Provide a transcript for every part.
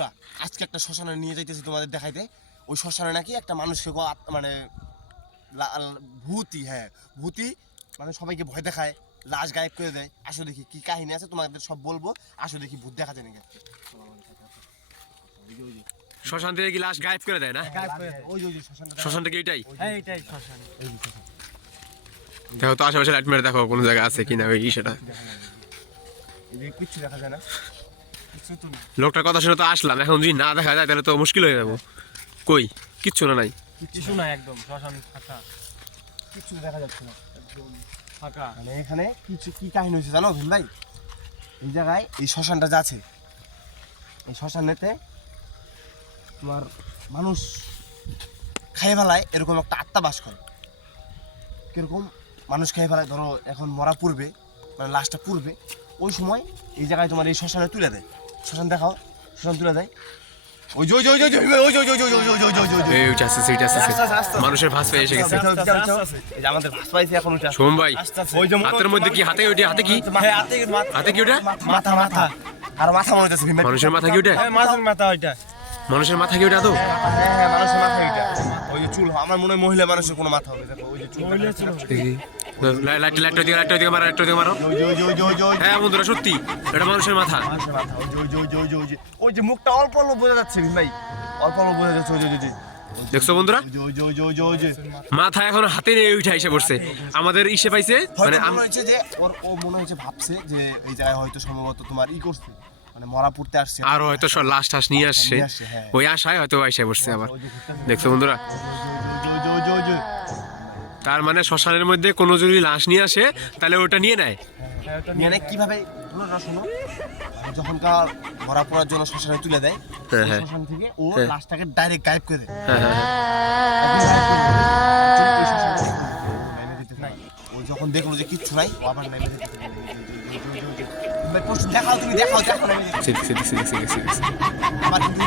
বন্ধুরা আজকে একটা শ্মশানে নিয়ে যাইতেছি তোমাদের দেখাইতে। ওই শ্মশানে নাকি একটা মানুষকে মানে ভূতি হ্যাঁ ভূতি মানে সবাইকে ভয় দেখায় লাশ গায়েব করে দেয়। আসো দেখি কি কাহিনী আছে তোমাদের সব বলব। আসো দেখি ভূত দেখা যায় নাকি? শ্মশান থেকে কি লাশ গায়েব করে দেয় না? ওই ওই যে শ্মশানটা দেখা- শ্মশান থেকে এটাই? হ্যাঁ এটাই শ্মশান। দেখো তো আশেপাশে লাইট মেরে দেখো কোনো জায়গা আছে কিনা ওই সেটা কিচ্ছু দেখা যায় কিছু না। লোকটার কথা শুনে তো আসলাম এখন যদি না দেখা যায় তাহলে তো মুশকিল হয়ে যাব। কই? কিচ্ছু না নাই। কিছু না একদম শ্মশান ফাঁকা। কিচ্ছু দেখা যাচ্ছে না একদম ফাঁকা। মানে এখানে কিছু কি কাহিনী হয়েছে জানো ভিন ভাই? এই জায়গায় এই শ্মশানটা যা আছে এই শ্মশানেতে তোমার মানুষ খাই ফেলায় এরকম একটা আত্মা বাস করে। কীরকম মানুষ খাই ফেলায় ধরো এখন মরা পূর্বে মানে লাশটা পুড়বে ওই সময় এই জায়গায় তোমার এই শ্মশানে তুলে দেয় শ্মশান দেখাও শ্মশান তুলে দেয় মানুষের কি হাতে হাতে কি হাতে কি মাথা মাথা আর মাথা মানুষের মাথা কি ওটা মানুষের মাথা ওইটা মানুষের মাথা কি ওটা তো মানুষের মাথা ওই যে চুল আমার মনে হয় মহিলা মানুষের কোনো মাথা হবে দেখো ওই চুল মাথা এখন হাতে নিয়ে উঠে এসে পড়ছে আমাদের ইসে পাইছে মানে হচ্ছে যে ওর ও মনে হচ্ছে ভাবছে যে এই জায়গায় হয়তো সম্ভবত তোমার ই করছে মরা পড়তে আসছে আর হয়তো লাশ নিয়ে আসছে ওই আশায় হয়তো আইসে পড়ছে আবার দেখছ বন্ধুরা তার মানে শ্মশানের মধ্যে কোনো যদি লাশ নিয়ে আসে তাহলে ওটা নিয়ে নেয়। মানে কীভাবে? শোনো না শোনো। যখনকার মরা পড়ার জন্য শ্মশানে তুলে দেয় হ্যাঁ, হ্যাঁ। শ্মশান থেকে ও হ্যাঁ। লাশটাকে ডাইরেক্ট গায়েব করে দেয়। হ্যাঁ হ্যাঁ হ্যাঁ। ও যখন দেখল যে কিচ্ছু নাই ও আবার নেমে দেখাও তুমি দেখাও দেখো আমার কিন্তু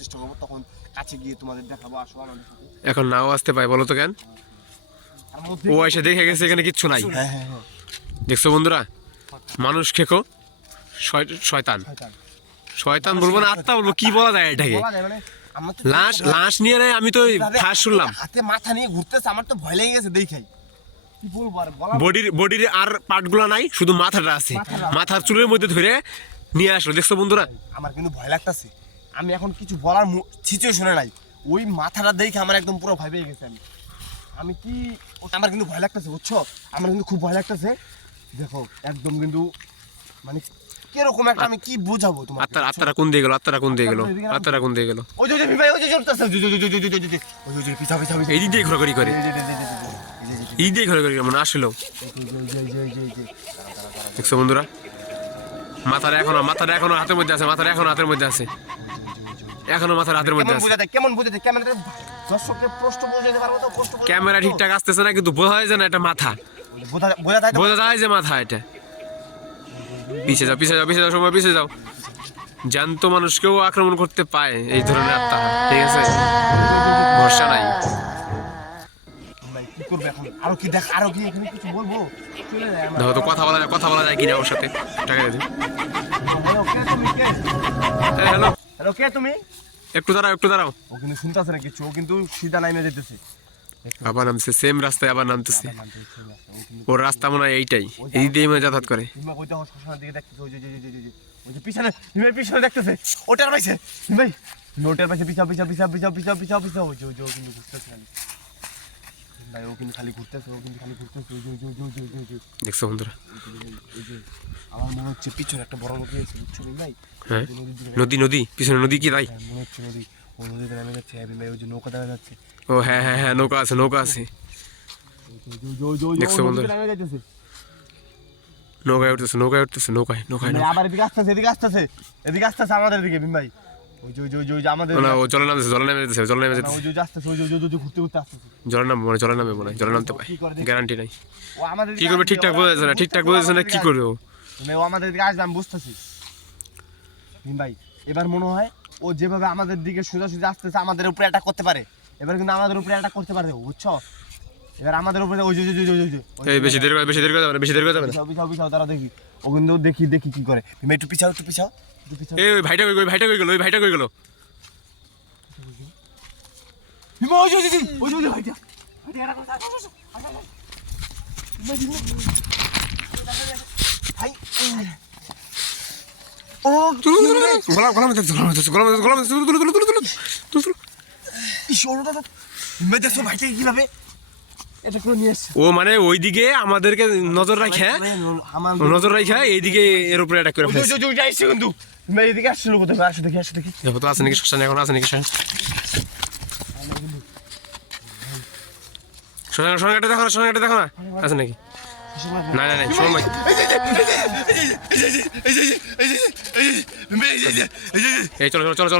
চেষ্টা করব তখন কাছে গিয়ে তোমাদের দেখাবো আসো আমাদের এখন নাও আসতে পায় বলো তো কেন? ও এসে দেখে গেছে এখানে কিচ্ছু নাই। হ্যাঁ হ্যাঁ হ্যাঁ। দেখছ বন্ধুরা? মানুষ খেকো শয়তান। শয়তান। বলব না আত্মা বলব কি বলা যায় এটাকে? মানে লাশ লাশ নিয়ে নেয় আমি তো ফার্স্ট শুনলাম। হাতে মাথা নিয়ে ঘুরতেছে আমার তো ভয় লেগে গেছে দেখাই। বডির বডির আর পার্টগুলো নাই শুধু মাথাটা আছে। মাথার চুলের মধ্যে ধরে নিয়ে আসলো দেখছ বন্ধুরা? আমার কিন্তু ভয় লাগতেছে। আমি এখন কিছু বলার সিচুয়েশনে নাই। ওই মাথাটা দেখে আমার একদম পুরো ভয় পেয়ে গেছে আমি। আমি কি আমার কিন্তু ভয় লাগতেছে বুঝছ আমার কিন্তু খুব ভয় লাগতেছে দেখো একদম কিন্তু মানে কীরকম একটা আমি কি বোঝাবো তোমার আত্মার আত্মারা কোন দিয়ে গেল আত্মারা কোন দিয়ে গেল আত্মারা কোন দিয়ে গেল ওই যে ভাই ওই যে চলতেছে ওই যে ওই যে পিছা পিছা এই দিক দিয়ে ঘোরাঘুরি করে এই দিয়ে ঘোরাঘুরি করে মনে আসলো দেখছ বন্ধুরা মাথার এখনও মাথার এখনও হাতের মধ্যে আছে মাথার এখনও হাতের মধ্যে আছে এখনও মাথার হাতের মধ্যে কেমন আছে। বোঝা যায় কেমন বোঝা যায় ক্যামেরাতে দর্শককে প্রশ্ন বোঝাতে পারব তো প্রশ্ন ক্যামেরা ঠিকঠাক আসতেছে না কিন্তু বোঝা যায় না এটা মাথা। বোঝা যায় বোঝা যায় যে মাথা এটা। পিছে যাও যাও যাও সময় পিছে যাও। জ্যান্ত মানুষকেও আক্রমণ করতে পায় এই ধরনের আত্মা ঠিক আছে? ভরসা নাই। তো কথা বলা যায় কথা বলা যায় কিনা ওর সাথে। টাকা হ্যালো। হ্যালো কে তুমি? একটু দাঁড়াও একটু দাঁড়াও। ও কিন্তু শুনতেছে না কিছু ও কিন্তু সিধা নাইমে যেতেছে। আবার নামছে সেম রাস্তায় আবার নামতেছে। ওর রাস্তা মনে হয় এইটাই। এই দিয়ে মানে যাতায়াত করে। ওই তো শ্মশানের দিকে দেখতেছে। ওই যে ওই যে পিছনে হিমের পিছনে দেখতেছে। ওটার পাইছে ভাই নোটের পাইছে পিছা পিছা পিছা পিছা পিছা পিছা ওই যে ওই যে কিন্তু বুঝতেছে ভাই ও কিন্তু খালি ঘুরতেছে ও কিন্তু খালি ঘুরতেছে দেখছ বন্ধুরা আমার মনে হচ্ছে পিছনে একটা বড় নদী আছে বুঝছ ভাই হ্যাঁ নদী নদী পিছনে নদী কি হ্যাঁ, মনে হচ্ছে নদী ও নদীতে নেমে যাচ্ছে হ্যাঁ ভাই ওই যে নৌকা দেখা যাচ্ছে ও হ্যাঁ হ্যাঁ হ্যাঁ নৌকা আছে নৌকা আছে দেখছ বন্ধুরা? নৌকায় উঠতেছে নৌকায় উঠতেছে নৌকায় নৌকায় মানে নৌকায়। আবার এদিকে আসতেছে এদিকে আসতেছে এদিকে আসতেছে আমাদের দিকে বিম ভাই জলে জলে মনে হয় গ্যারান্টি ঠিকঠাক না ঠিকঠাক না করবে ও আমাদের দিকে বুঝতেছি ভাই এবার মনে হয় ও যেভাবে আমাদের দিকে সোজা সোজা আসতেছে আমাদের উপরে অ্যাটাক করতে পারে এবার কিন্তু আমাদের উপরে অ্যাটাক করতে পারে বুঝছ এবার আমাদের উপরে ওই যে বেশি দেরি বেশি দেরি যাবে না বেশি দেরি যাবে না দেখি ও দেখি দেখি কি করে। তুমি একটু পিছাও একটু পিছাও। এ ওই ভাইটা কই ভাইটা কই গেল ওই ভাইটা কই গেল? ভাইটা। গোলাম গোলাম গোলাম গোলাম গোলাম গোলাম গোলাম গোলাম গোলাম গোলাম গোলাম গোলাম গোলাম গোলাম গোলাম গোলাম গোলাম ও মানে ওইদিকে আমাদেরকে নজর রাখে নজর রাখে এইদিকে এর উপরে অ্যাটাক করে ফেলছে কিন্তু এখন আছে নাকি শ্মশান শ্মশান শ্মশানঘাটে আছে নাকি না চলো চলো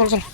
চলো